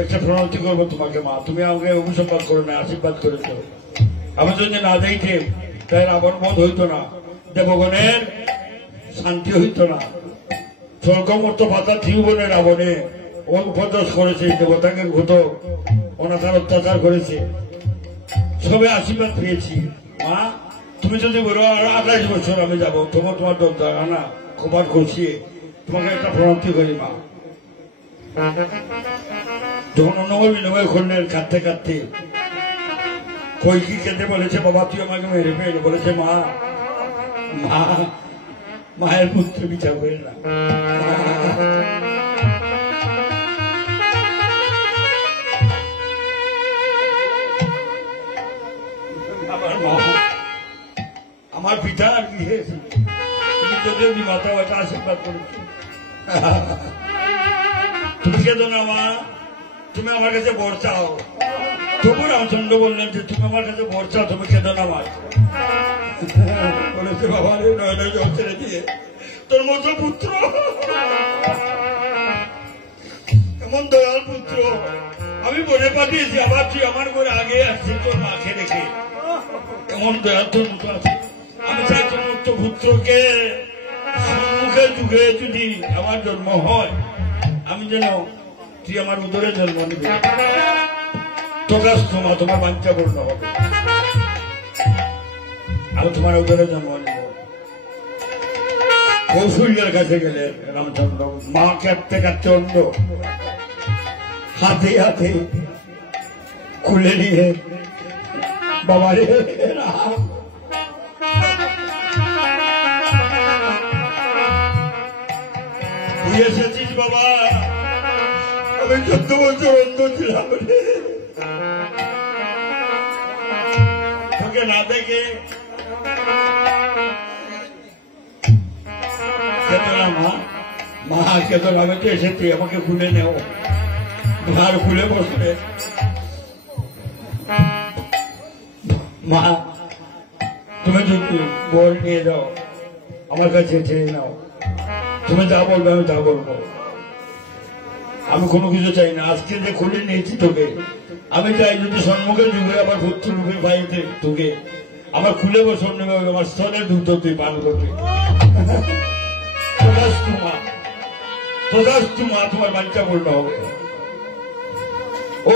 একটা প্রণতি করবো তোমাকে মা, তুমি আমাকে অভিসম্পাদ করো না, আশীর্বাদ করেছো। আমি যদি না দেখে তাই রাবণ বধ হইতো না, দেবগণের শান্তি হইতো না। স্বর্গমূর্ত পাতা ত্রিভুবনে রাবণে উপদেশ করেছে, দেবতাকে ভূত অনাচার অত্যাচার করেছে, সবে আশীর্বাদ পেয়েছি। মা তুমি যদি বলো আর 28 বছর আমি যাবো, তোমার না খবর করছি, তোমাকে একটা প্রণতি করি মা। যখন অন্নবল বিনিময় করলেন কাঁদতে কাঁদতে, কইকি কেঁদে বলেছে বাবা তুই আমাকে মেরে ফেলে, বলেছে মা মা মায়ের পুত্র বিচার করে না। আমার পিতা আর কি তুমি যদিও মাথা বাচ্চা আশীর্বাদ করেছো, তুমি কেঁদো না মা, তুমি আমার কাছে বর চাও। তবু রামচন্দ্র বললেন যে তুমি আমার কাছে বর চাও, তুমি কেঁদো না মা। বলেছে বাবা রে নয় জল ছেড়ে দিয়ে তোর মতো পুত্র, এমন দয়াল পুত্র আমি বলে পাঠিয়েছি, আবার তুই আমার ঘরে আগে আসছিস তোর মাকে রেখে, এমন দয়াল তোর মতো আছে। আমি চাই তোর মতো পুত্রকে সম্মুখে যুগে যদি আমার জন্ম হয়, আমি যেন তুই আমার উদরে জন্ম নিবি, তোকাস তোমা তোমার বাঞ্ছা পূর্ণ হবে, আমি তোমার উদরে জন্ম নিব। কৌশল্যের কাছে গেলেন রামচন্দ্র, মা কাঁদতে কাঁদতে অন্ধ, হাতে হাতে খুলে নিয়ে বাবারে রাম এসেছিস বাবা, আমি 14 বছর অন্ধ ছিলাম রে, তোকে না দেখে মা মা কেতন আমি তো এসেছি, আমাকে খুলে নেও। আর খুলে বসলে মা তুমি যদি বল নিয়ে যাও আমার কাছে চেয়ে নাও, তুমি যা বলবে আমি তা বলবো, আমি কোনো কিছু চাই না। আজকে যে খুলে নিয়েছি তোকে, আমি চাই যদি সম্মুখে যুগে আবার পুত্র রূপে পাইতে তোকে আমার খুলে বসন নেবে, আমার স্থলের দুধ তুই পান করবি। তোমার বাচ্চা পূর্ণ হবে। ও